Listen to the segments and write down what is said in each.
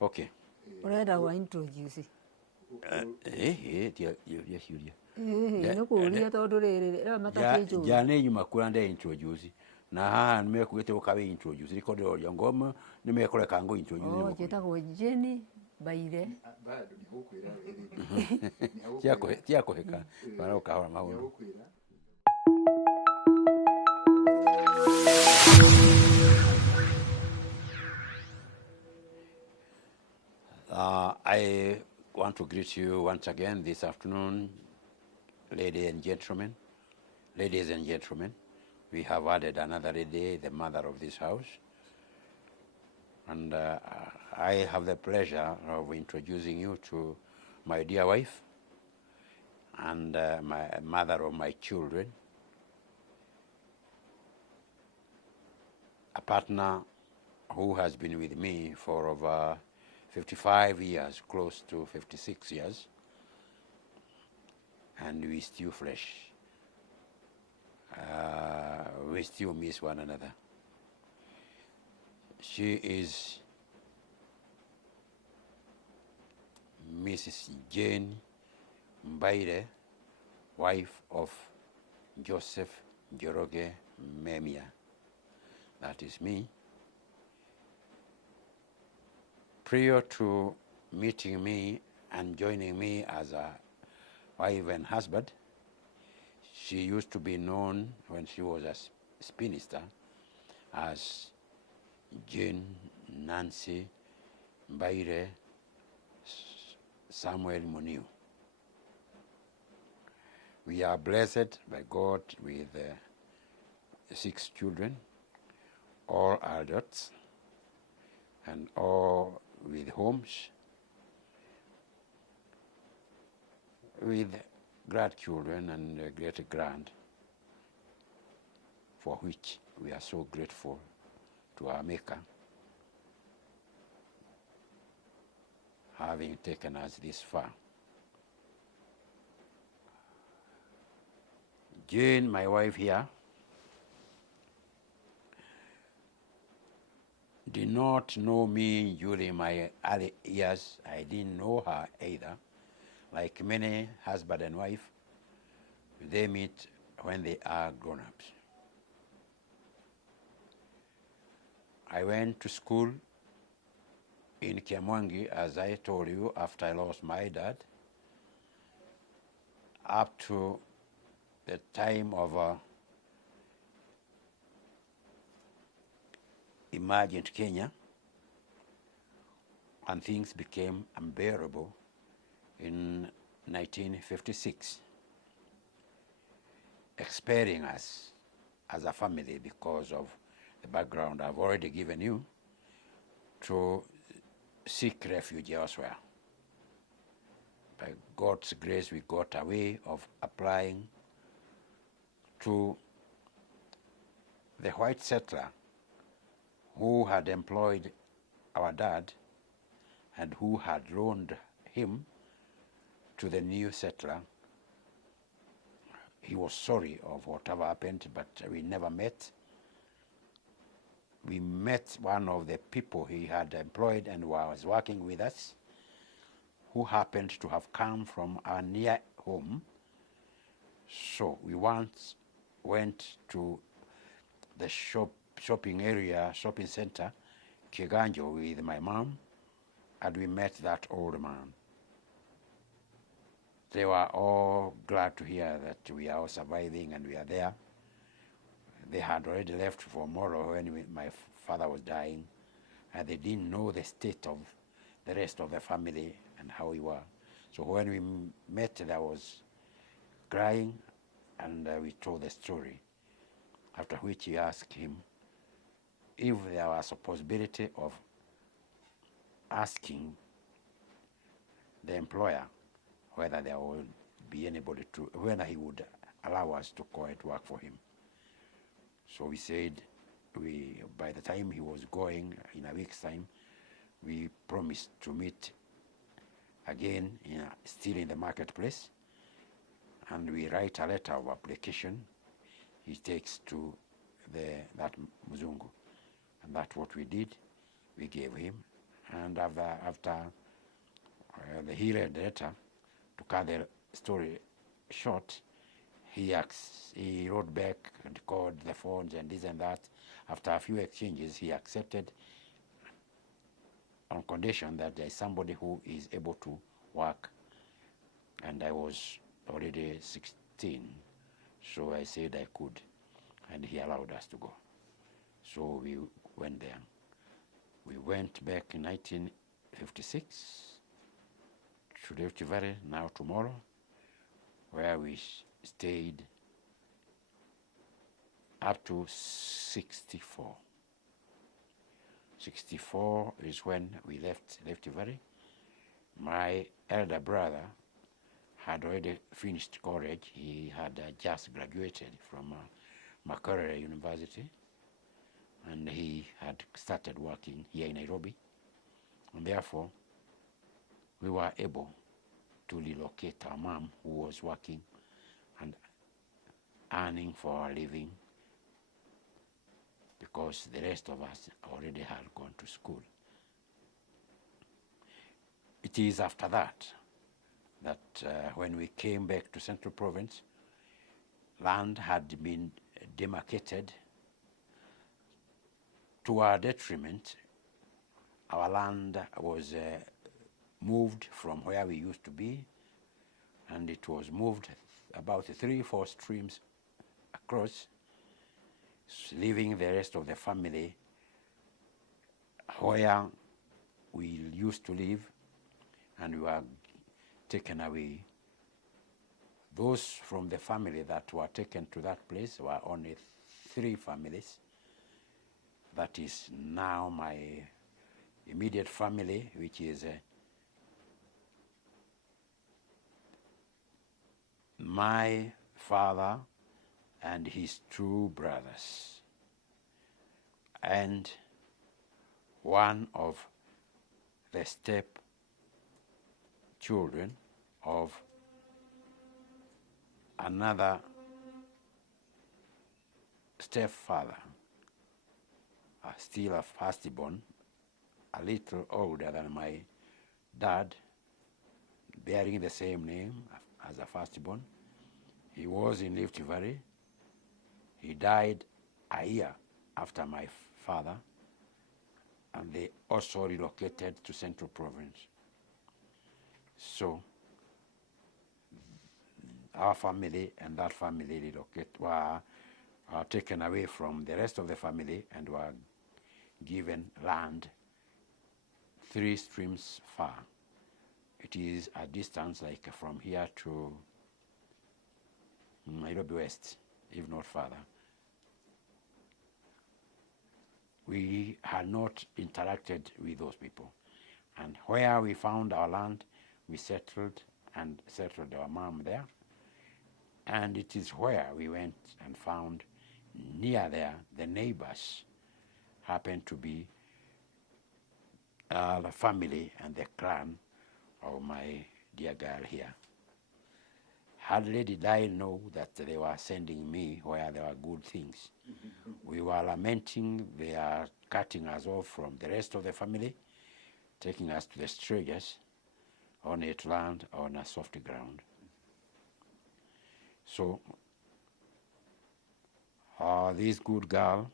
Okay. Urenda wa introduce. Nikuria tondu riri matakijo. Jane yuma kuranda introduce. Na haha nimekuite ukawe introduce. Rikodo ya ngoma nimekore kango introduce. Oh, jetagwo Jenny Baire. Bado ni hukwira. Tia kuheka. Bara ukahora maundu. I want to greet you once again this afternoon, ladies and gentlemen. Ladies and gentlemen, we have added another lady, the mother of this house. And I have the pleasure of introducing you to my dear wife and my mother of my children, a partner who has been with me for over 55 years, close to 56 years, and we still fresh. We still miss one another. She is Mrs. Jane Mbaire, wife of Joseph Njoroge Memia. That is me. Prior to meeting me and joining me as a wife and husband, she used to be known when she was a spinster as Jane Nancy Mbaire Samuel Muniu. We are blessed by God with 6 children, all adults, and all with homes, with grandchildren and great-grand, for which we are so grateful to our Maker, having taken us this far. Jane, my wife here, did not know me during my early years. I didn't know her either. Like many husband and wife, they meet when they are grown-ups. I went to school in Kiamwangi, as I told you, after I lost my dad, up to the time of emergent Kenya, and things became unbearable in 1956, expelling us as a family because of the background I've already given you, to seek refuge elsewhere. By God's grace, we got a way of applying to the white settler who had employed our dad and who had loaned him to the new settler. He was sorry of whatever happened, but we never met. We met one of the people he had employed and was working with us, who happened to have come from our near home. So we once went to the shopping center, Kiganjo, with my mom, and we met that old man. They were all glad to hear that we are all surviving and we are there. They had already left for Moro when my father was dying, and they didn't know the state of the rest of the family and how we were. So when we met, there was crying, and we told the story, after which he asked him if there was a possibility of asking the employer whether there would be anybody to, whether he would allow us to go and work for him. So we said, by the time he was going, in a week's time, we promised to meet again, still in the marketplace, and we write a letter of application he takes to that Mzungu. And that's what we did. We gave him, And after he read the letter, to cut the story short, he wrote back and called the phones and this and that. After a few exchanges, he accepted on condition that there is somebody who is able to work, and I was already 16, so I said I could, and he allowed us to go. So we went there. We went back in 1956 to Rift Valley, now tomorrow, where we stayed up to 64. 64 is when we left Rift Valley. My elder brother had already finished college. He had just graduated from Makerere University, and he had started working here in Nairobi, and therefore we were able to relocate our mom, who was working and earning for a living, because the rest of us already had gone to school. It is after that when we came back to Central Province, land had been demarcated to our detriment. Our land was moved from where we used to be, and it was moved about 3-4 streams across, leaving the rest of the family where we used to live, and we were taken away. Those from the family that were taken to that place were only 3 families. That is now my immediate family, which is my father and his 2 brothers, and one of the step children of another stepfather, still a firstborn, a little older than my dad, bearing the same name as a firstborn. He was in Rift Valley. He died a year after my father, and they also relocated to Central Province. So our family and that family were taken away from the rest of the family and were given land 3 streams far. It is a distance like from here to Nairobi West, if not further. We had not interacted with those people, and where we found our land, we settled our mom there, and it is where we went and found near there the neighbors happened to be the family and the clan of my dear girl here. Hardly did I know that they were sending me where there were good things. We were lamenting they are cutting us off from the rest of the family, taking us to the strangers on it land on a soft ground. So this good girl,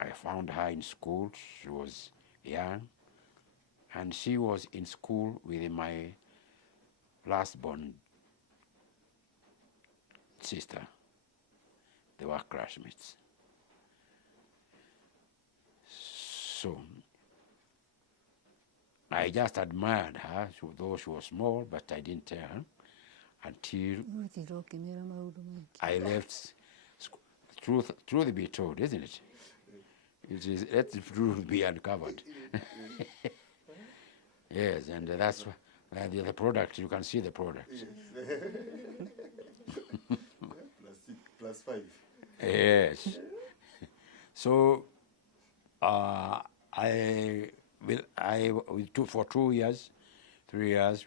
I found her in school. She was young, and she was in school with my last-born sister. They were classmates. So I just admired her, though she was small, but I didn't tell her until I left school. Truth be told, isn't it? It is, let the truth be uncovered. Yes, and that's the product. You can see the product. +5. Yes. So for 2 years, 3 years,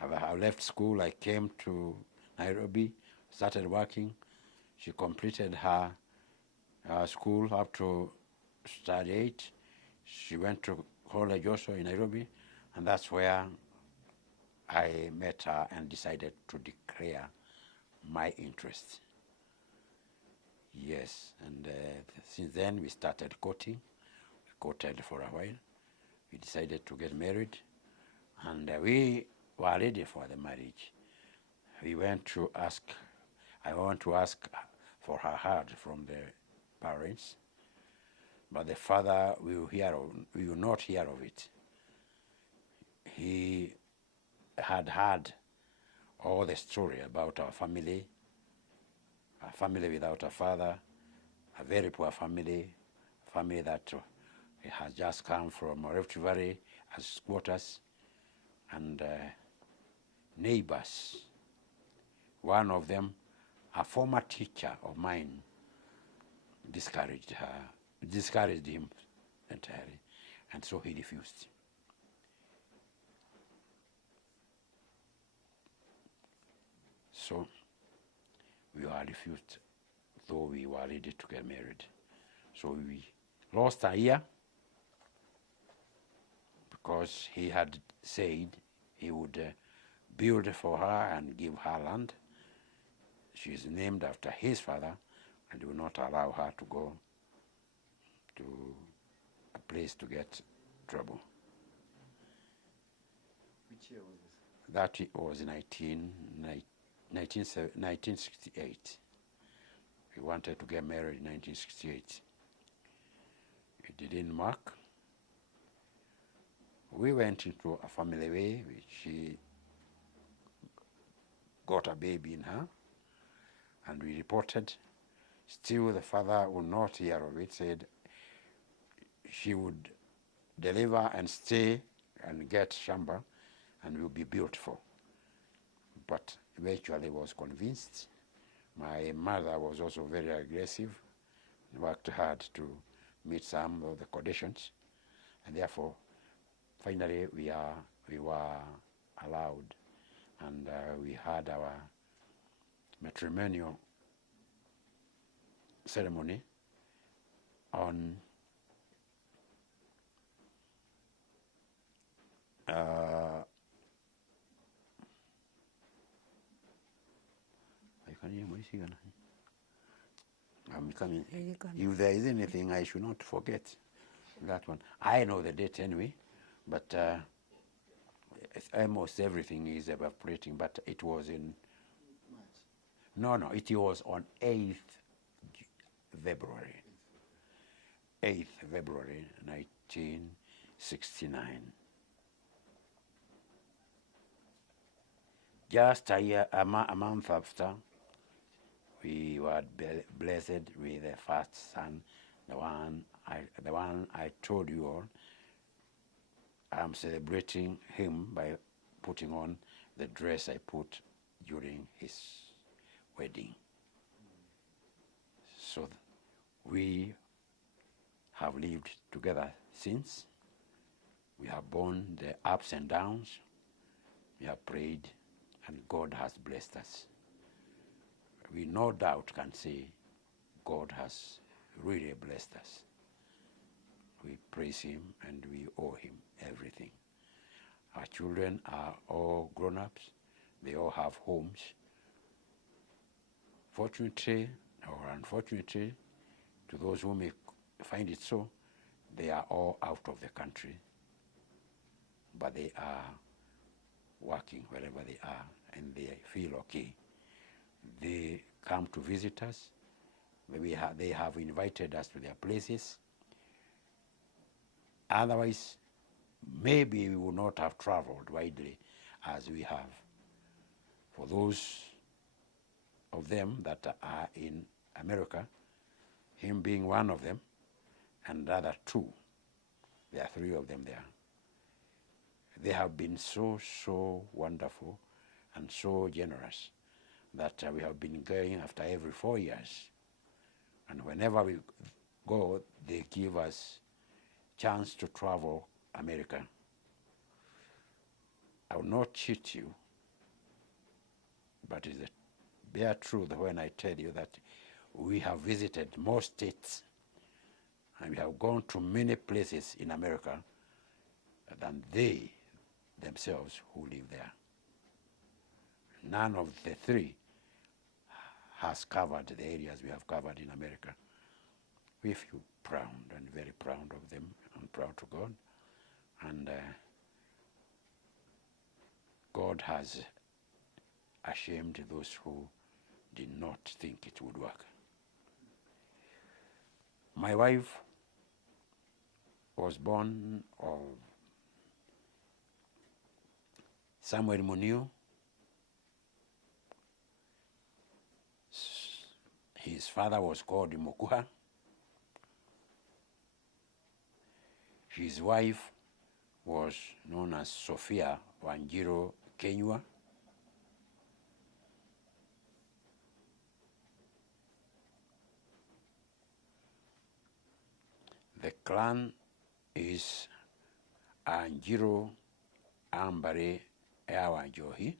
I left school. I came to Nairobi, started working. She completed her school up to studied. She went to college also in Nairobi, and that's where I met her and decided to declare my interest. Yes, and since then we started courting. We courted for a while. We decided to get married, and we were ready for the marriage. We went to ask, I want to ask for her hand from the parents, but the father will not hear of it. He had heard all the story about our family, a family without a father, a very poor family, a family that has just come from Rift Valley as squatters, and neighbors. One of them, a former teacher of mine, discouraged him entirely, and so he refused. So we were refused, though we were ready to get married. So we lost a year because he had said he would build for her and give her land. She is named after his father, and will not allow her to go to a place to get trouble. Which year was this? That was 1968. We wanted to get married in 1968. It didn't work. We went into a family way, which she got a baby in her, and we reported. Still, the father would not hear of it, said she would deliver and stay and get shamba and will be built for. But eventually was convinced. My mother was also very aggressive and worked hard to meet some of the conditions, and therefore finally we were allowed, and we had our matrimonial ceremony on I'm coming. If there is anything I should not forget, that one. I know the date anyway, but almost everything is evaporating, but it was in March. No, it was on 8th February. 8th February 1969. Just a month after, we were blessed with the first son, the one I told you all. I'm celebrating him by putting on the dress I put during his wedding. So we have lived together since. We have borne the ups and downs. We have prayed, and God has blessed us. We no doubt can say God has really blessed us. We praise him and we owe him everything. Our children are all grown-ups. They all have homes. Fortunately or unfortunately, to those who may find it so, they are all out of the country, but they are working wherever they are, and they feel okay. They come to visit us. They have invited us to their places. Otherwise, maybe we would not have traveled widely as we have. For those of them that are in America, him being one of them, and the other two, there are three of them there. They have been so wonderful and so generous that we have been going after every 4 years. And whenever we go, they give us chance to travel America. I will not cheat you, but it's the bare truth when I tell you that we have visited more states And we have gone to many places in America than they themselves who live there. None of the three has covered the areas we have covered in America. We feel proud and very proud of them and proud to God. And God has ashamed those who did not think it would work. My wife was born of Samuel Muniu. His father was called Mokuha. His wife was known as Sophia Wanjiro Kenywa. The clan is Anjiro Ambare Eawanjohi.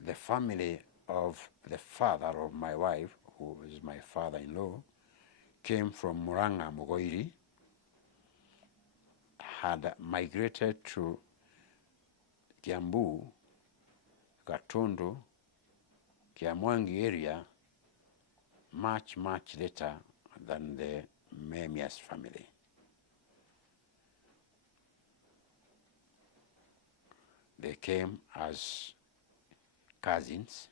The family of the father of my wife, who is my father-in-law, came from Muranga Mugoiri, had migrated to Kiambu, Gatundu, Kiamwangi area much later than the Memias family. They came as cousins.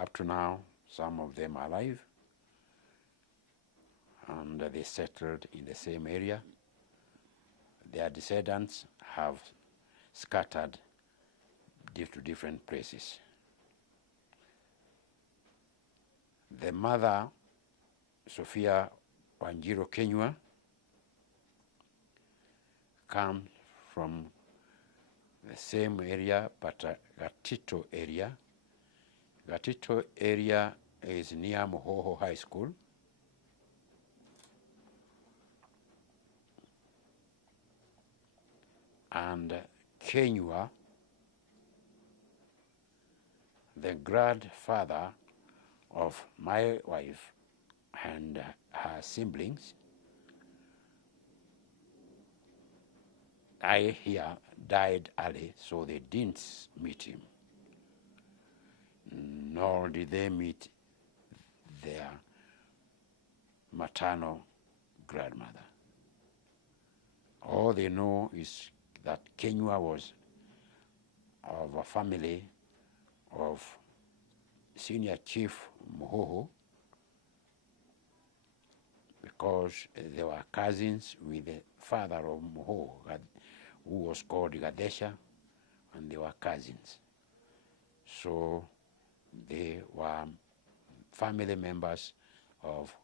Up to now, some of them are alive, and they settled in the same area. Their descendants have scattered to different places. The mother, Sophia Wanjiro Kenywa, comes from the same area, but Gatito area. Gatito area is near Mohoho High School. And Kenywa, the grandfather of my wife and her siblings, I hear died early, so they didn't meet him, nor did they meet their maternal grandmother. All they know is that Kenywa was of a family of Senior Chief Mohoho, because they were cousins with the father of Mohoho, who was called Gadesha, and they were cousins. So they were family members of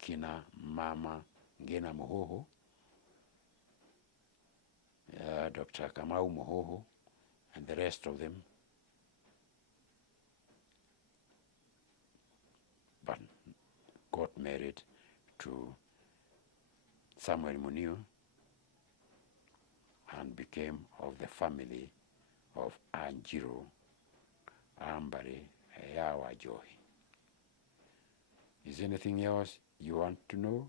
Kina Mama Ngina Mohoho, Dr. Kamau Mohoho, and the rest of them. But got married to Samuel Muniu and became of the family of Anjiro Ambare Eawanjohi. Is anything else you want to know?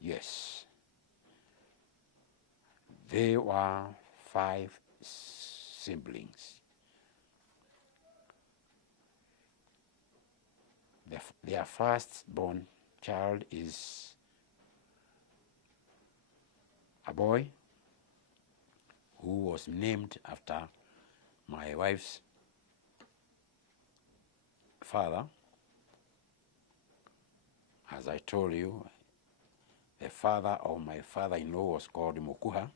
Yes. They were 5 siblings. Their firstborn child is a boy who was named after my wife's father. As I told you, the father of my father-in-law was called Mokuha,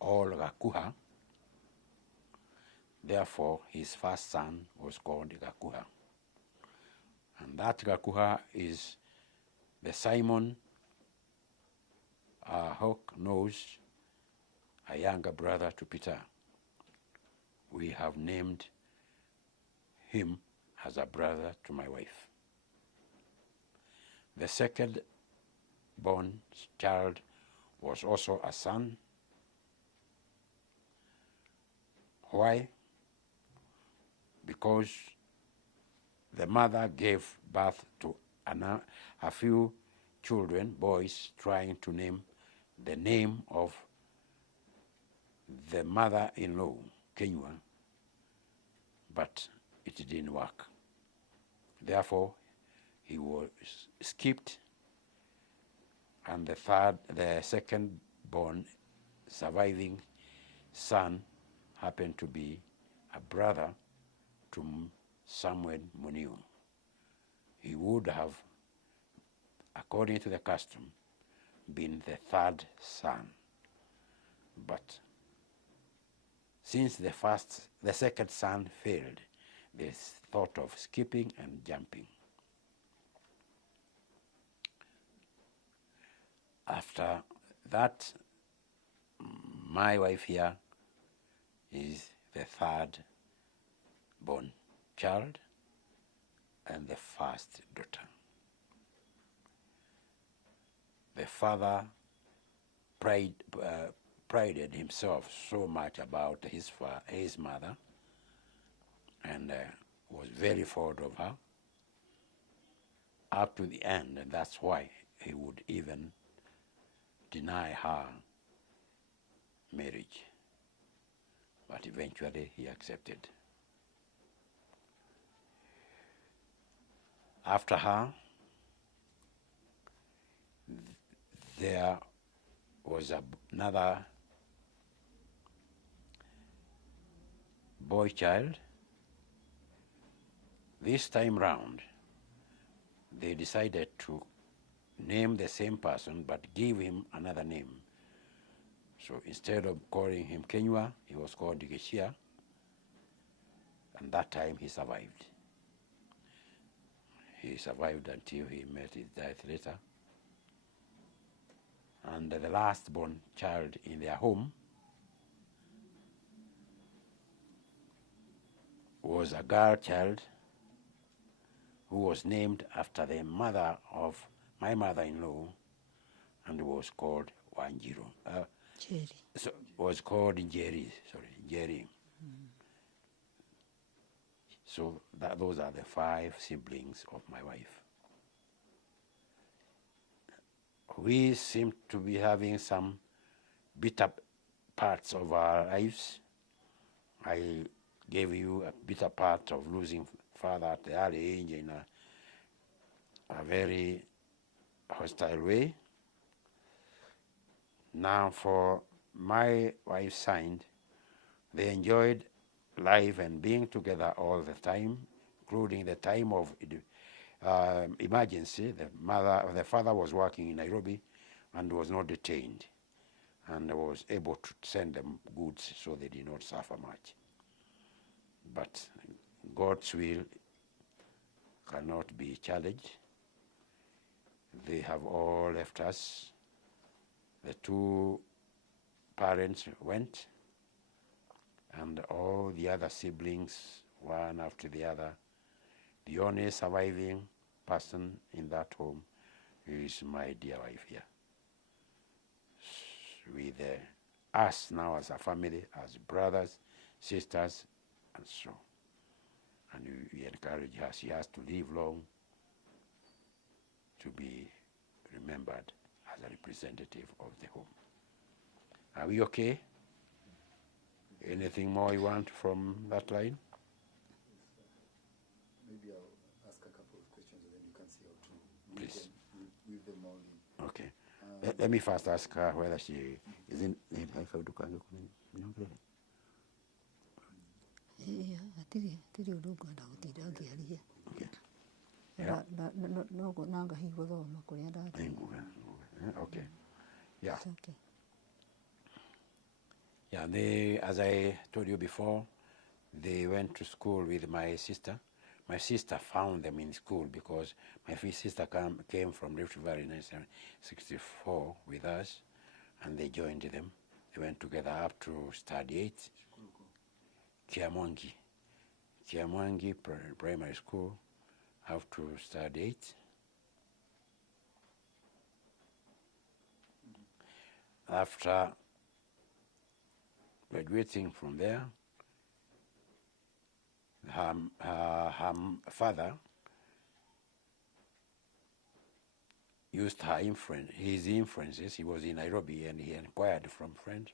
or Gakuha. Therefore, his first son was called Gakuha. And that Gakuha is the Simon Hawk knows, a younger brother to Peter. We have named him as a brother to my wife. The second born child was also a son. Why? Because the mother gave birth to a few children, boys, trying to name the name of the mother-in-law, Kenywa, but it didn't work. Therefore, he was skipped, and the second born surviving son happened to be a brother to Samuel Muniu. He would have, according to the custom, been the third son. But since the second son failed, they thought of skipping and jumping. After that, my wife here is the third born child and the first daughter. The father prided himself so much about his mother, and was very fond of her up to the end, and that's why he would even deny her marriage. But eventually he accepted. After her, there was another boy child. This time round, they decided to name the same person but give him another name. So instead of calling him Kenywa, he was called Digeshia, and that time he survived. He survived until he met his death later. And the last born child in their home was a girl child who was named after the mother of my mother-in-law and was called Wanjiru. Jerry. So was called Jerry, Jerry. So those are the 5 siblings of my wife. We seem to be having some bitter parts of our lives. I gave you a bitter part of losing father at the early age in a very hostile way. Now for my wife's side, they enjoyed life and being together all the time, including the time of emergency. The father was working in Nairobi and was not detained and was able to send them goods, so they did not suffer much. But God's will cannot be challenged. They have all left us. The 2 parents went, and all the other siblings, one after the other. The only surviving person in that home is my dear wife here. With us now as a family, as brothers, sisters, and so. And we encourage her. She has to live long to be remembered as a representative of the home. Are we okay? Anything more you want from that line? Maybe I'll ask a couple of questions and then you can see how to Please. weave them all in. Okay. Let me first ask her whether she is in. Atiri undu ngwenda gutinda ngiaria. Okay. Yeah. No ngahi guthoma kuria ndathoma. Okay. Yeah. It's okay. Yeah, as I told you before, they went to school with my sister. My sister found them in school because my sister came from Rift Valley in 1964 with us, and they joined them. They went together up to study 8. Kiamwangi Primary School, up to study 8. After graduating from there, her father used his influences. He was in Nairobi and he inquired from friends,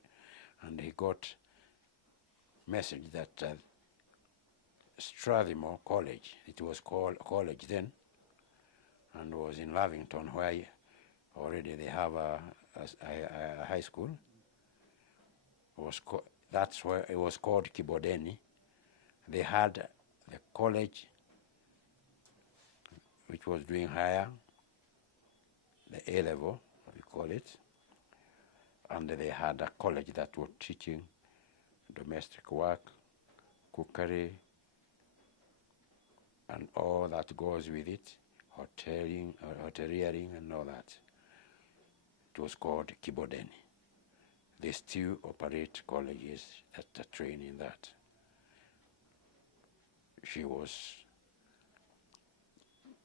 and he got message that Strathmore College, it was called college then, and was in Lavington, where already they have a high school. That's where it was called Kibodeni. They had the college, which was doing higher, the A level, we call it, and they had a college that was teaching domestic work, cookery, and all that goes with it, hoteliering and all that. It was called Kibodeni. They still operate colleges that train in that. She was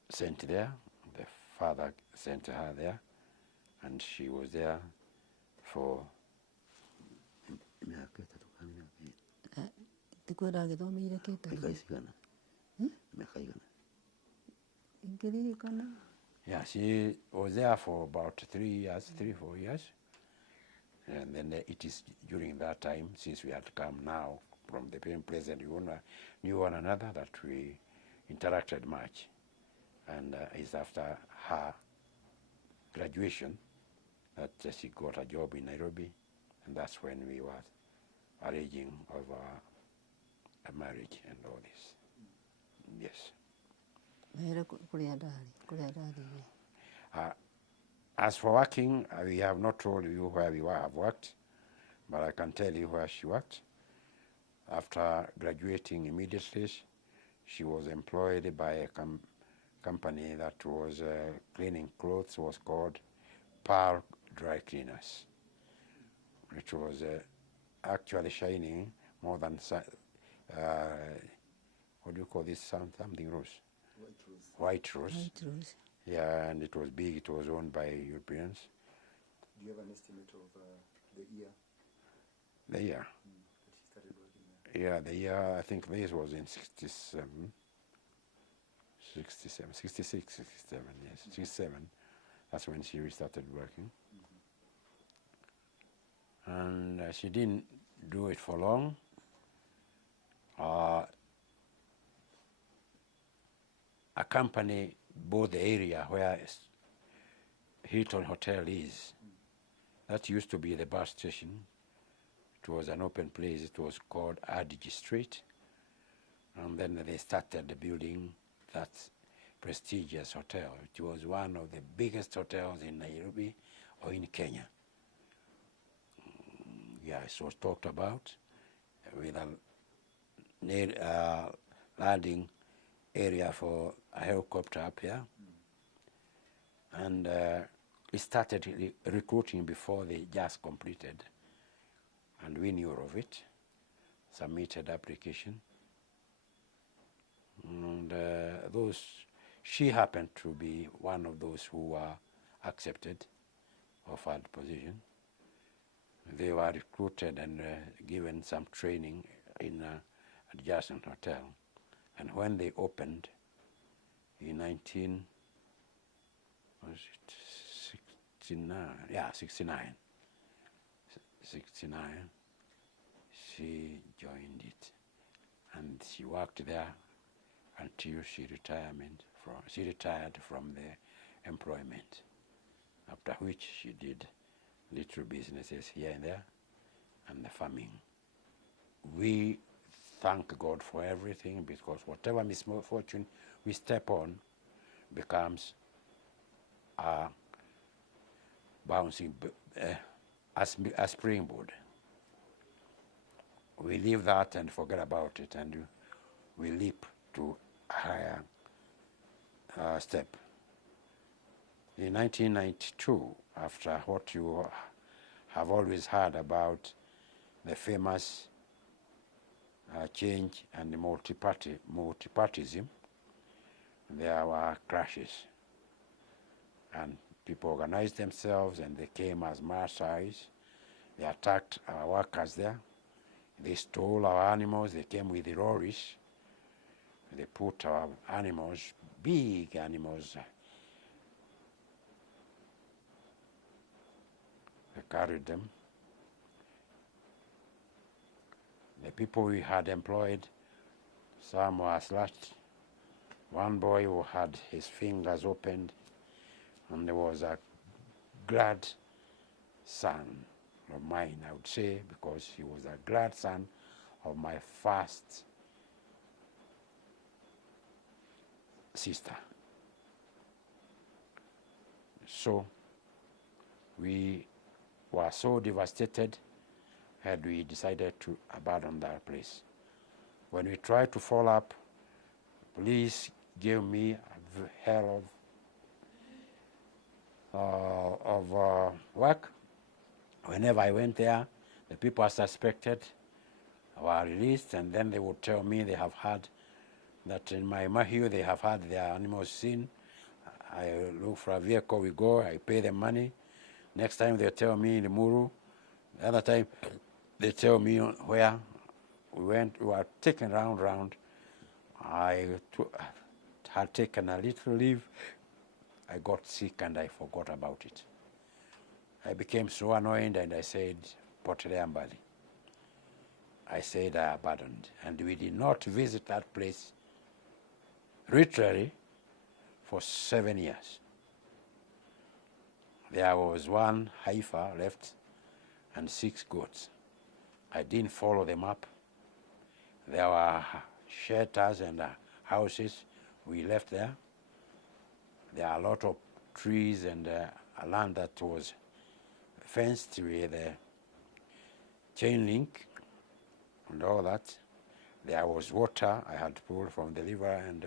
sent there, the father sent her there, and she was there for Tikwenda agithomeire Kitale. Ingĩririkana. Yeah, she was there for about 3, 4 years. And then it is during that time, since we had come now from the same place and we knew one another, that we interacted much. And it's after her graduation that she got a job in Nairobi, and that's when we were arranging over a marriage and all this. Yes. As for working, we have not told you where we have worked, but I can tell you where she worked. After graduating immediately, she was employed by a company that was cleaning clothes, was called Pearl Dry Cleaners, which was actually shining more than, what do you call this, something rose? White rose. White Rose. Yeah, and it was big, it was owned by Europeans. Do you have an estimate of the year The year? that she started working there? Yeah, the year, I think this was in 66, 67, yes, 67. That's when she restarted working. And she didn't do it for long. A company bought the area where Hilton Hotel is. That used to be the bus station. It was an open place. It was called Adigi Street. And then they started building that prestigious hotel. It was one of the biggest hotels in Nairobi or in Kenya. Yeah, it was talked about with a landing area for a helicopter up here. And we started recruiting before they just completed. And we knew of it, submitted application. And she happened to be one of those who were accepted, offered position. They were recruited and given some training in an adjacent hotel. And when they opened in 69, she joined it. And she worked there until she retired from the employment, after which she did little businesses here and there, and the farming. We thank God for everything, because whatever misfortune we step on becomes a bouncing, a springboard. We leave that and forget about it, and we leap to a higher step. In 1992, after what you have always heard about the famous change and the multipartyism, there were clashes, and people organized themselves and they came as Maasais They attacked our workers there. They stole our animals. They came with the lorries. They put our animals, big animals. They carried them. The people we had employed, some were slashed. One boy who had his fingers opened, and there was a glad son of mine, I would say, because he was a glad son of my first sister. So we were so devastated had we decided to abandon that place. When we tried to follow up, police gave me a hell of work. Whenever I went there, the people I suspected were released, and then they would tell me they have heard that in my Mahiu they have had their animals seen. I look for a vehicle, we go, I pay them money. Next time they tell me in the Muru. The other time they tell me where we went. We were taken round. I had taken a little leave. I got sick and I forgot about it. I became so annoyed and I said, Potelea mbali. I said I abandoned. And we did not visit that place literally for 7 years. There was one heifer left and 6 goats. I didn't follow them up. There were shelters and houses we left there. There are a lot of trees and a land that was fenced with chain link and all that. There was water I had pulled from the river and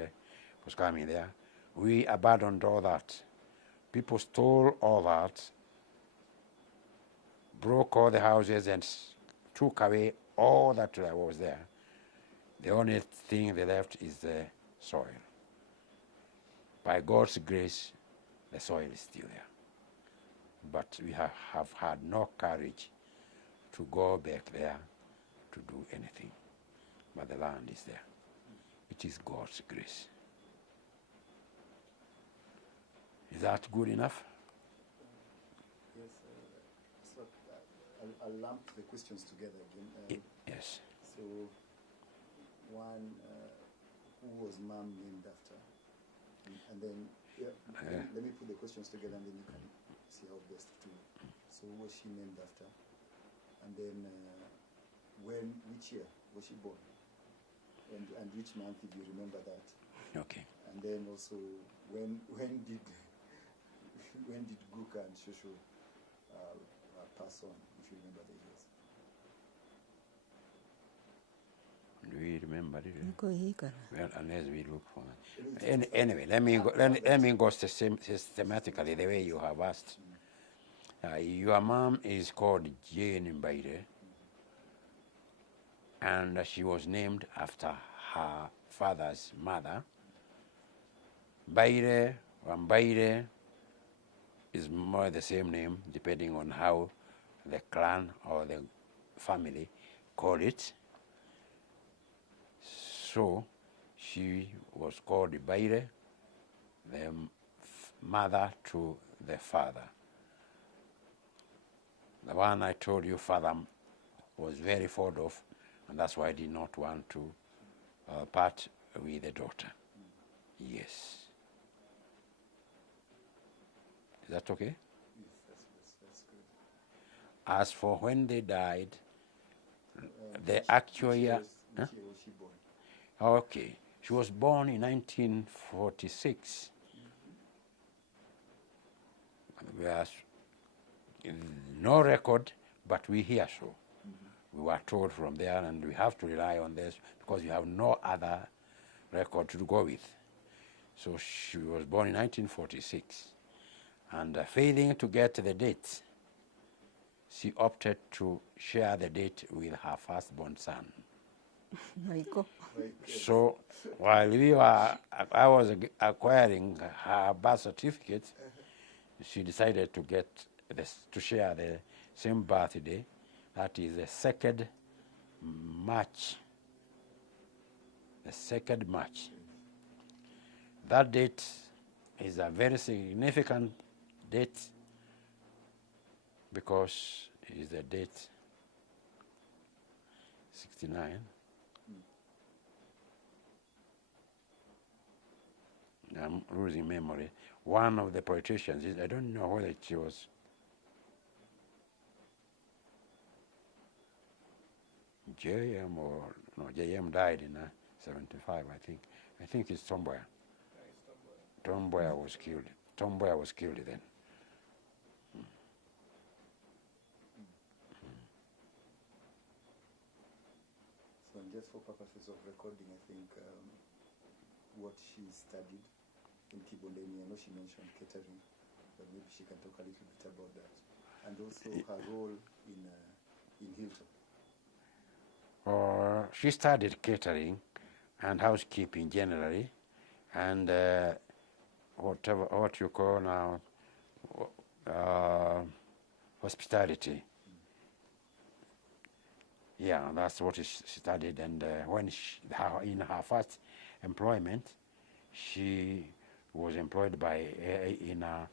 was coming there. We abandoned all that. People stole all that, broke all the houses and took away all that was there. The only thing they left is the soil. By God's grace, the soil is still there. But we have had no courage to go back there to do anything. But the land is there. It is God's grace. Is that good enough? Yes. So I'll lump the questions together again. Yes. So one, who was mom named after? And then, let me put the questions together and then you can see how best to. So who was she named after? And then which year was she born? And which month, if you remember that? Okay. And then also, when did Guka and Shosho pass on, if you remember the years? Do we remember it? Niko hikara. Well, unless we look for it. Anyway, let me go systematically the way you have asked. Your mom is called Jane Mbaire, and she was named after her father's mother. Mbaire or Mbaire is more the same name, depending on how the clan or the family call it. So she was called Mbaire, the mother to the father. The one I told you father was very fond of, and that's why I did not want to part with the daughter. Yes. Is that okay? Yes, that's good. As for when they died, the actual year. Which year was she born? Okay. She was born in 1946. There's no record, but we hear so. We were told from there, and we have to rely on this because we have no other record to go with. So she was born in 1946. And failing to get the date, she opted to share the date with her firstborn son. Naiko. So while I was acquiring her birth certificate, she decided to share the same birthday That is the second March. The second March. That date is a very significant date because it is the date 69. I'm losing memory. One of the politicians, I don't know whether it was JM or no, JM died in 75, I think. I think it's Tom Mboya. Tom Mboya was killed. Tom Mboya was killed then. So just for purposes of recording, I think what she studied in Kibondeni, I know she mentioned catering, but maybe she can talk a little bit about that. And also her role in Hilton. She studied catering and housekeeping generally, and what you call now hospitality. Yeah, that's what she studied. And when in her first employment, she was employed by in a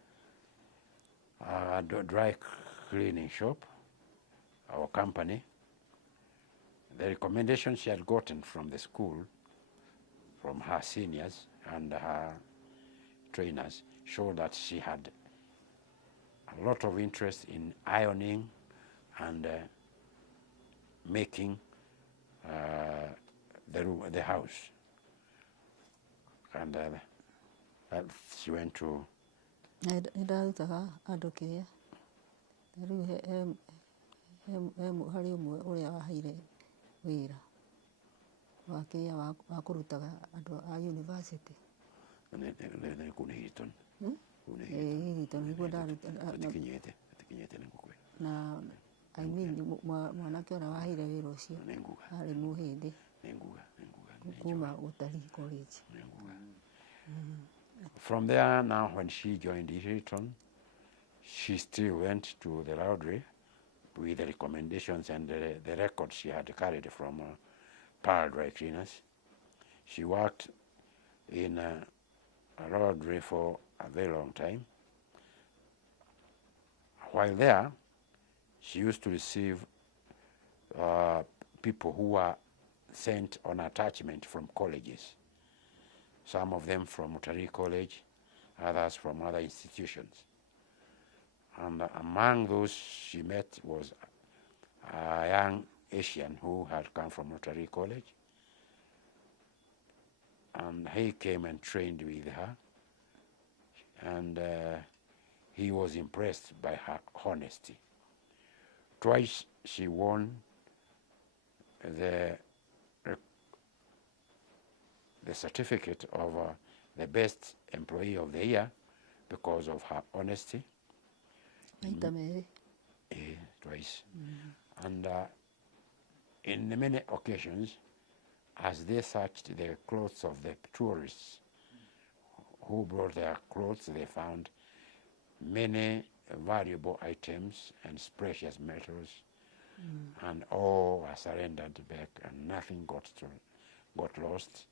dry cleaning shop or company. The recommendation she had gotten from the school, from her seniors and her trainers, showed that she had a lot of interest in ironing and making the house. And she went to... Nĩndarutaga andũ kĩrĩa rĩu harĩ ũmwe ũrĩa waheire wĩra wa kĩrĩa wa kũrutaga andũ a university. Hilton. Hilton nĩguo ndaruta na I mean mwanake ũrĩa waheire wĩra ũcio arĩ mũhĩndĩ kuma Utalii College. From there, now when she joined Hilton, she still went to the laundry with the recommendations and the records she had carried from Pearl Dry Cleaners. She worked in a laundry for a very long time. While there, she used to receive people who were sent on attachment from colleges, some of them from Utalii College, others from other institutions. And among those she met was a young Asian who had come from Utalii College, and he came and trained with her, and he was impressed by her honesty. Twice she won the certificate of the best employee of the year because of her honesty. Twice. And in many occasions, as they searched the clothes of the tourists who brought their clothes, they found many valuable items and precious metals, and all were surrendered back, and nothing got lost.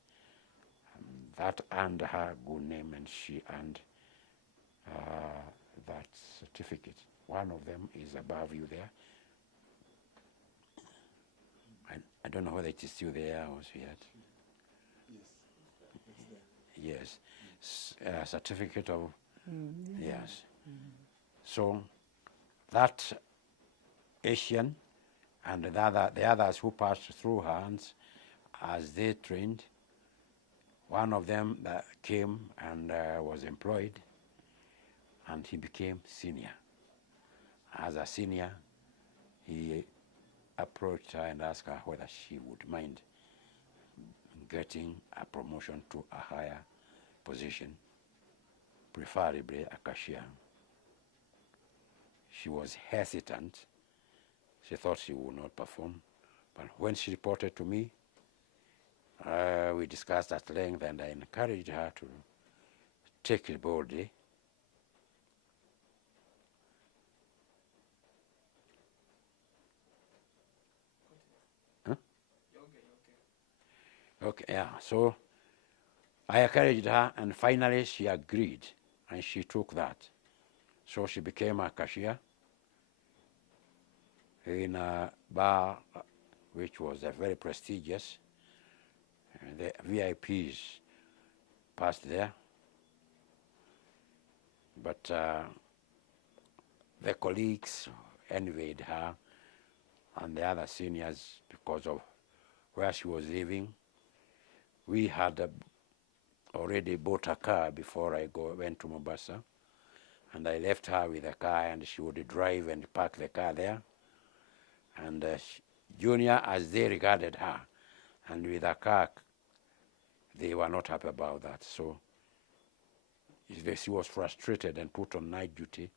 That earned her good name, and she earned that certificate. One of them is above you there. I don't know whether it is still there or yet. Yes, Yes, certificate of yes. So that Asian and the others who passed through her hands as they trained, one of them that came and was employed, and he became senior. As a senior, he approached her and asked her whether she would mind getting a promotion to a higher position, preferably a cashier. She was hesitant. She thought she would not perform. But when she reported to me, we discussed at length, and I encouraged her to take it boldly. Okay, yeah. So I encouraged her, and finally she agreed, and she took that. So she became a cashier in a bar, which was very prestigious. And the VIPs passed there, but the colleagues envied her and the other seniors because of where she was living. We had already bought a car before I went to Mombasa, and I left her with a car, and she would drive and park the car there. And Junior, as they regarded her, and with a car, they were not happy about that. So she was frustrated and put on night duty,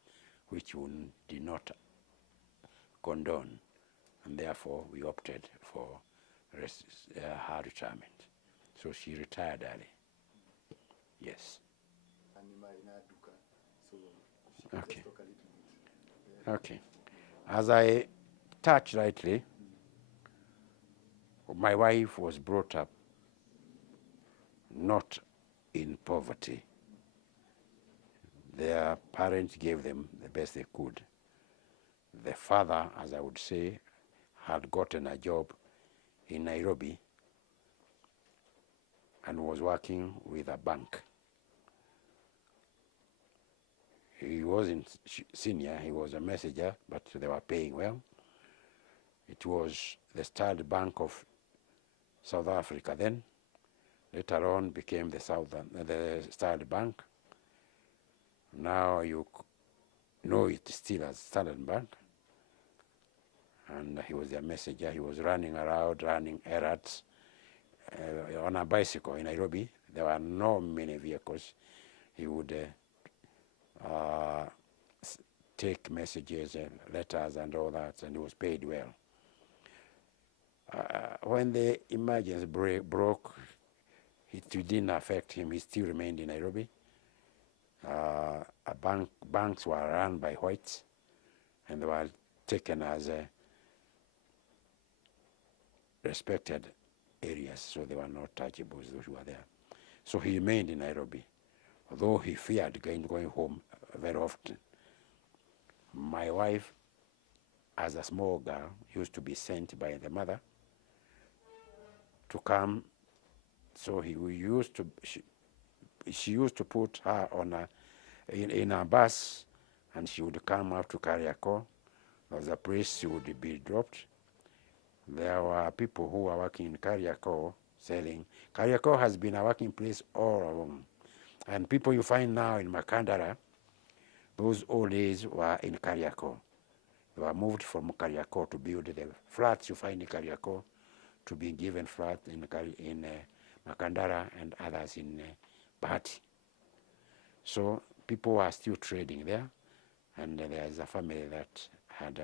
which we did not condone, and therefore we opted for her retirement. So she retired early. Yes. Okay. Okay. As I touched rightly, my wife was brought up not in poverty. Their parents gave them the best they could. The father, as I would say, had gotten a job in Nairobi and was working with a bank. He wasn't senior, he was a messenger, but they were paying well. It was the Standard Bank of South Africa then. Later on became the Standard Bank. Now you know it still as Standard Bank. And he was their messenger. He was running around, running errands on a bicycle in Nairobi. There were no many vehicles. He would take messages and letters and all that, and he was paid well. When the emergency broke, it didn't affect him. He still remained in Nairobi. Banks were run by whites, and they were taken as respected areas, so they were not touchables, those who were there. So he remained in Nairobi, although he feared going home very often. My wife, as a small girl, used to be sent by the mother to come. So she used to put her on in a bus, and she would come out to Kariakor. There was a place she would be dropped. There were people who were working in Kariakor selling. Kariakor has been a working place all along. And people you find now in Makandara, those old days were in Kariakor. They were moved from Kariakor to build the flats you find in Kariakor, to be given flats in Makandara and others in Bahati. So people were still trading there, and there's a family that had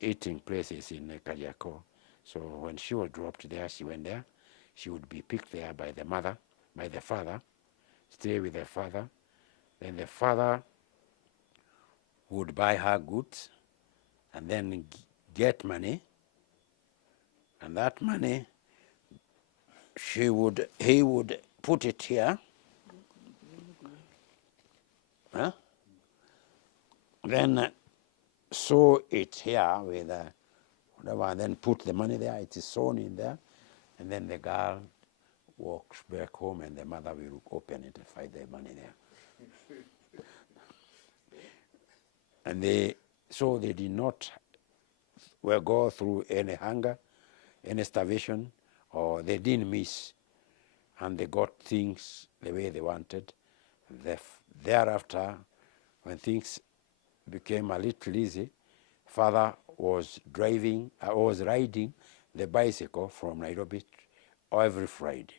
eating places in Kariakor. So when she was dropped there, she went there. She would be picked there by the father, stay with the father. Then the father would buy her goods and then get money. And that money, he would put it here. Huh? Then sew it here with whatever, and then put the money there. It is sewn in there. And then the girl walks back home, and the mother will open it and find the money there. And they did not go through any hunger, any starvation, or they didn't miss, and they got things the way they wanted. Thereafter, when things became a little easy, father was riding the bicycle from Nairobi every Friday.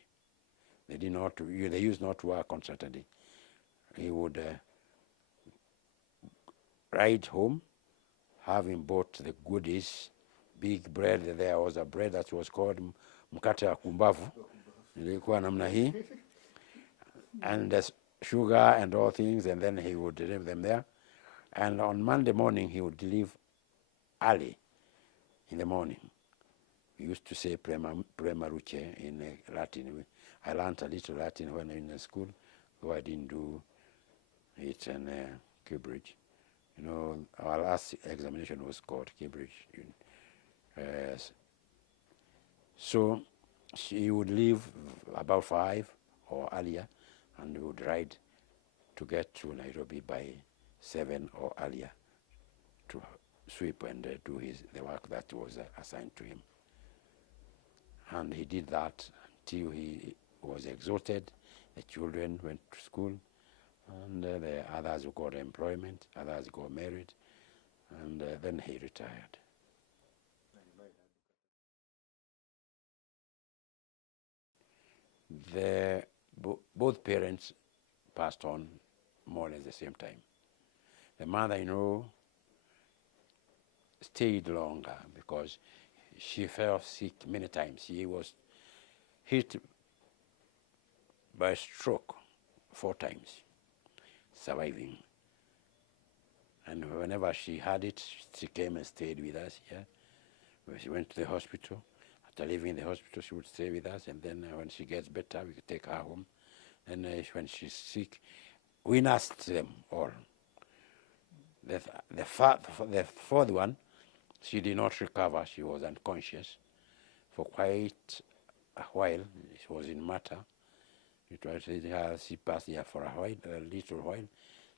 They used not to work on Saturday. He would ride home, having bought the goodies, big bread. There was a bread that was called mkate wa kumbavu, ilikuwa namna hii, and the sugar and all things, and then he would leave them there. And on Monday morning, he would leave early in the morning. We used to say prima ruce in Latin. I learned a little Latin when in school, though I didn't do it in Cambridge. You know, our last examination was called Cambridge. So she would leave about 5 or earlier, and we would ride to get to Nairobi by 7 or earlier to sweep and do the work that was assigned to him. And he did that until he was exhausted. The children went to school, and the others got employment, others got married, and then he retired. Both parents passed on more or less the same time. The mother-in-law stayed longer because she fell sick many times. She was hit by stroke 4 times, surviving. And whenever she had it, she came and stayed with us here. When she went to the hospital, after leaving the hospital, she would stay with us, and then when she gets better, we could take her home. And when she's sick, we nursed them all. The fourth one, she did not recover. She was unconscious for quite a while. She was in Mata. She passed here for a little while.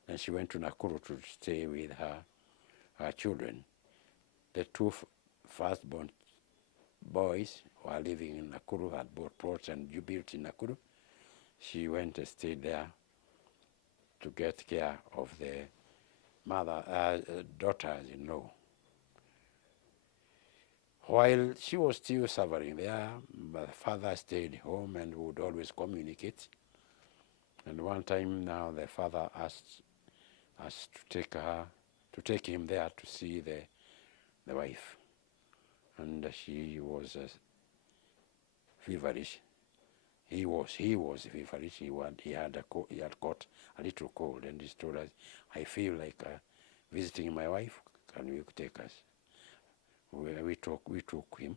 Then she went to Nakuru to stay with her children. The 2 firstborn boys were living in Nakuru, had bought plots and built in Nakuru. She went and stayed there to get care of the daughters-in-law. While she was still suffering there, my father stayed home and would always communicate. And one time now the father asked us to take him there to see the wife. And she was feverish. He was feverish. He had caught a little cold, and he told us, "I feel like visiting my wife. Can you take us?" We took him,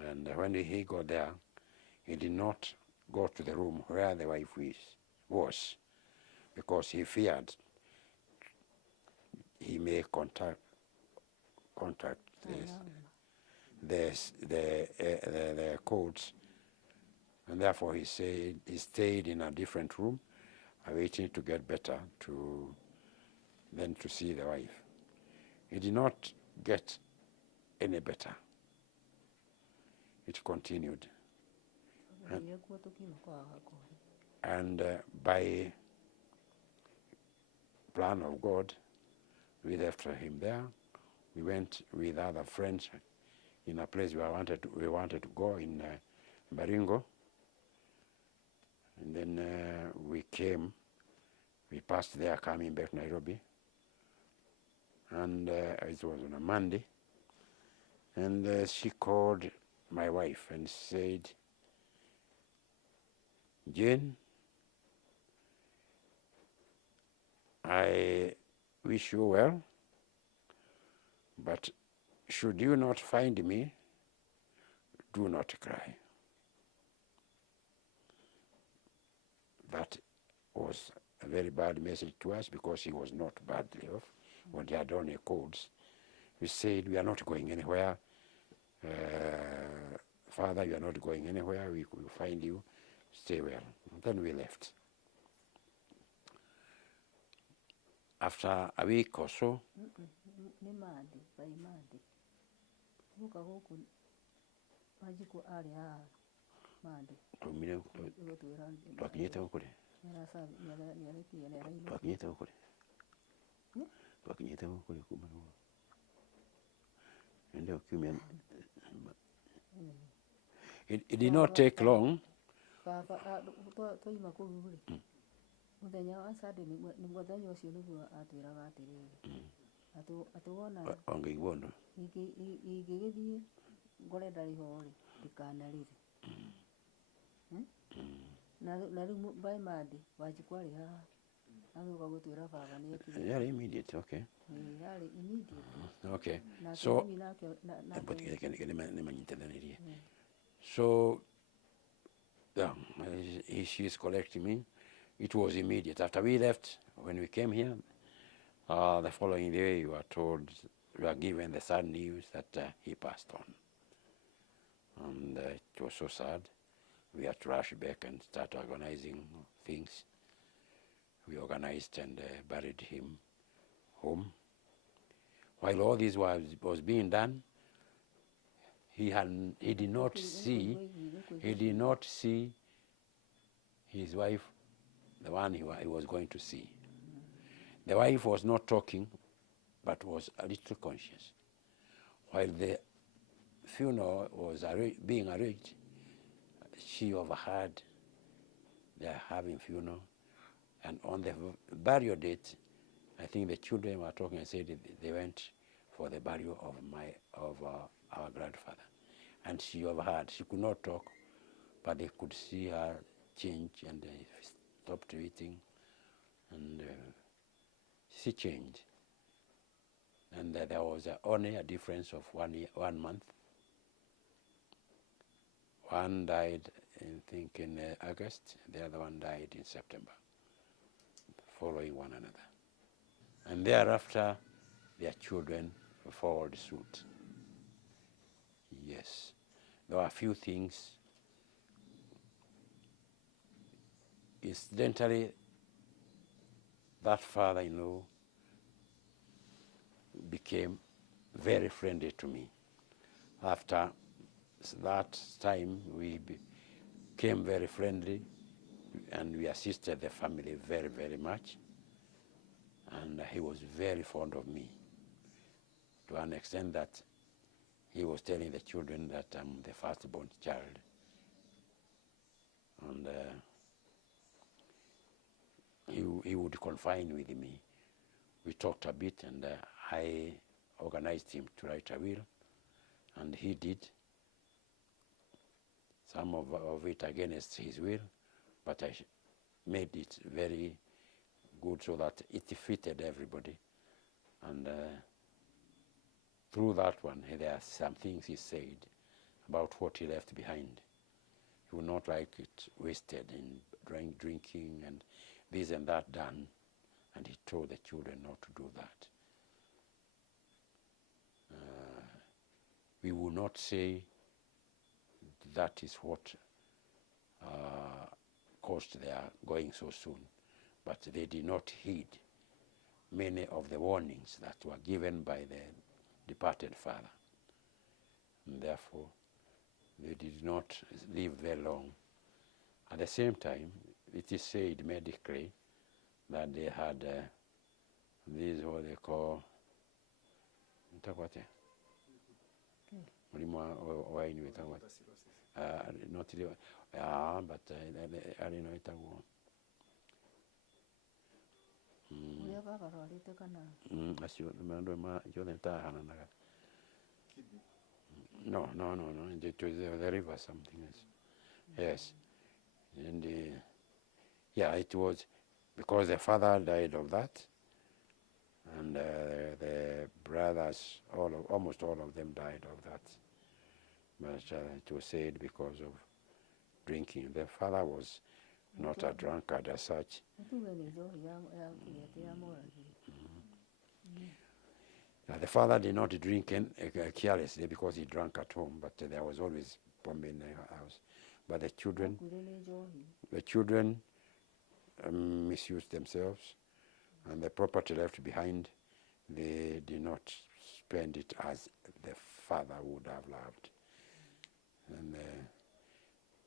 and when he got there, he did not go to the room where the wife was, because he feared he may contact the codes, and therefore he stayed in a different room, waiting to get better then to see the wife. He did not get any better. It continued. And by plan of God, we left him there. We went with other friends in a place we wanted to go in Baringo. And then we passed there coming back to Nairobi. And it was on a Monday. And she called my wife and said, "Jane, I wish you well, but should you not find me, do not cry." That was a very bad message to us, because he was not badly off when he had only colds. We said, "We are not going anywhere. Father, you are not going anywhere. We will find you. Stay well." And then we left. After a week or so, it did not take long. Muthenya wa Sunday ni muthenya ucio niguo atwiraga atiriri atuona Ongeiguono ingigithie ngore ndari hori ndikanarire na riu by Monday Wanjiku ari haha agĩũka gũtwĩra baba nĩ ekire Yeah, immediate, okay. yarĩ immediately Okay. nake So, mami nake so she's collecting me. It was immediate. After we left, when we came here, the following day, we were given the sad news that he passed on. And it was so sad. We had to rush back and start organizing things. We organized and buried him home. While all this was being done, he did not see his wife, the one he was going to see. The wife was not talking, but was a little conscious. While the funeral was being arranged, she overheard they are having funeral, and on the burial date, I think the children were talking and said they went for the burial of our grandfather, and she overheard. She could not talk, but they could see her change, and they stopped eating, and she changed. And there was only a difference of 1 month. One died, I think, in August. The other one died in September, following one another. And thereafter, their children followed suit. Yes. There were a few things. Incidentally, that father-in-law became very friendly to me. After that time, we became very friendly, and we assisted the family very, very much. And he was very fond of me, to an extent that he was telling the children that I'm the firstborn child. And he would confine with me. We talked a bit, and I organized him to write a will, and he did. Some of it against his will, but I made it very good so that it fitted everybody. And through that one, there are some things he said about what he left behind. He would not like it wasted in drinking and this and that done, and he told the children not to do that. We will not say that is what caused their going so soon, but they did not heed many of the warnings that were given by the departed father. And therefore, they did not live very long. At the same time, it is said medically that they had this, what they call, not really, but I don't know it. No, it was the river, something else. Yes. And yeah, it was because the father died of that, and the brothers, almost all of them died of that. But it was said because of drinking. The father was not a drunkard as such. The father did not drink carelessly because he drank at home, but there was always bomb in the house. But the children misused themselves, and the property left behind, they did not spend it as the father would have loved. And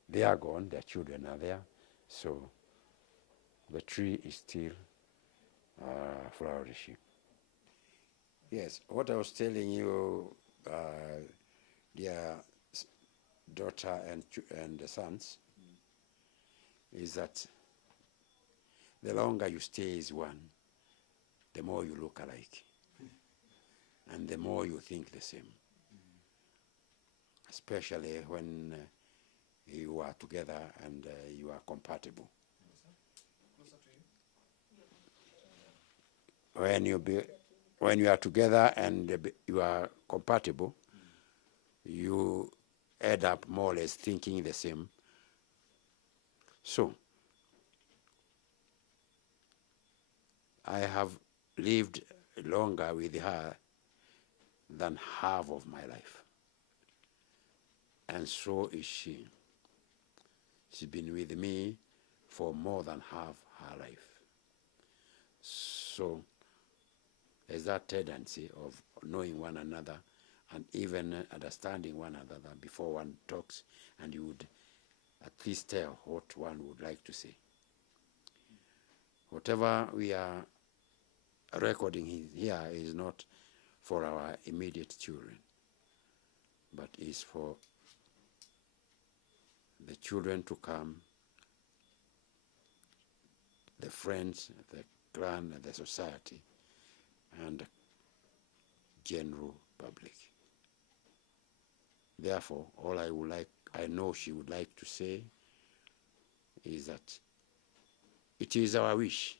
they are gone, their children are there, so the tree is still flourishing. Yes, what I was telling you, their daughter and the sons, is that the longer you stay as one, the more you look alike, and the more you think the same, especially when you are together and you are compatible. when you are together and you are compatible, you end up more or less thinking the same. So, I have lived longer with her than half of my life. And so is she. She's been with me for more than half her life. So there's that tendency of knowing one another and even understanding one another before one talks, and you would at least tell what one would like to say. Whatever we are recording here is not for our immediate children, but is for the children to come, the friends, the clan, the society, and the general public. Therefore, all I know she would like to say is that it is our wish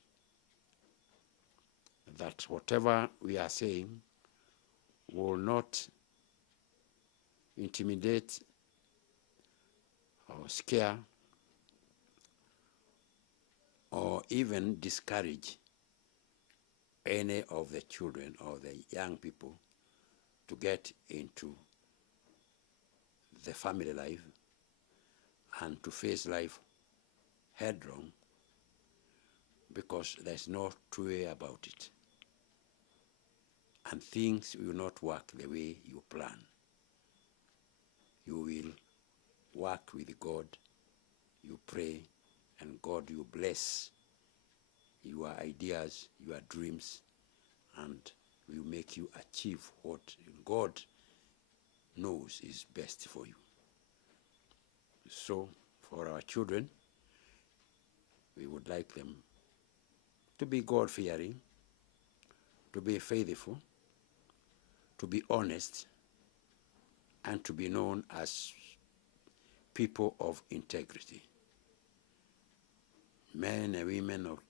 that whatever we are saying will not intimidate or scare or even discourage any of the children or the young people to get into the family life and to face life headlong, because there's no two way about it. And things will not work the way you plan. You will work with God, you pray, and God will bless your ideas, your dreams, and will make you achieve what God knows is best for you. So, for our children, we would like them to be God-fearing, to be faithful, to be honest, and to be known as people of integrity, men and women of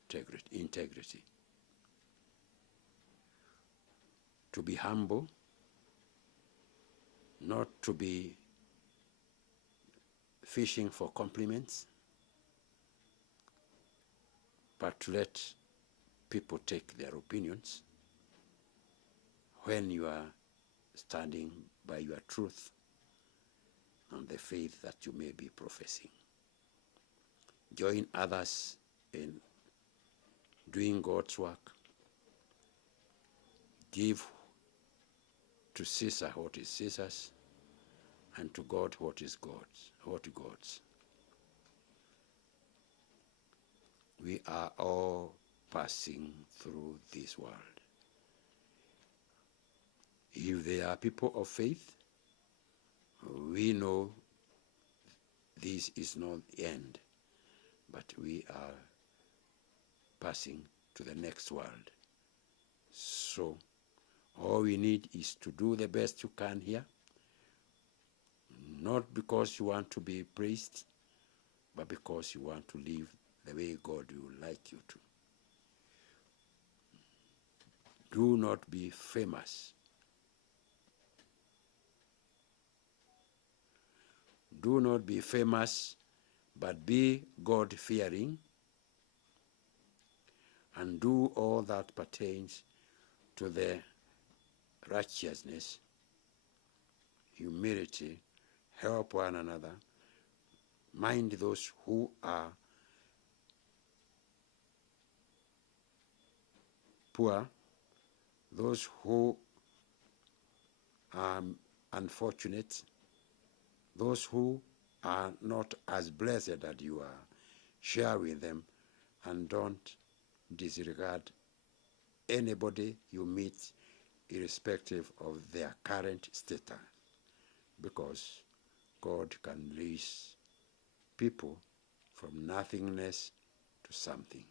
integrity, to be humble, not to be fishing for compliments, but to let people take their opinions when you are standing by your truth and the faith that you may be professing. Join others in doing God's work. Give to Caesar what is Caesar's, and to God what is God's. We are all passing through this world. If they are people of faith, we know this is not the end, but we are passing to the next world. So all we need is to do the best you can here, not because you want to be praised, but because you want to live the way God would like you to. Do not be famous. Do not be famous, but be God-fearing, and do all that pertains to the righteousness, humility, help one another, mind those who are poor, those who are unfortunate, those who are not as blessed that you are. Share with them, and don't disregard anybody you meet, irrespective of their current status, because God can raise people from nothingness to something.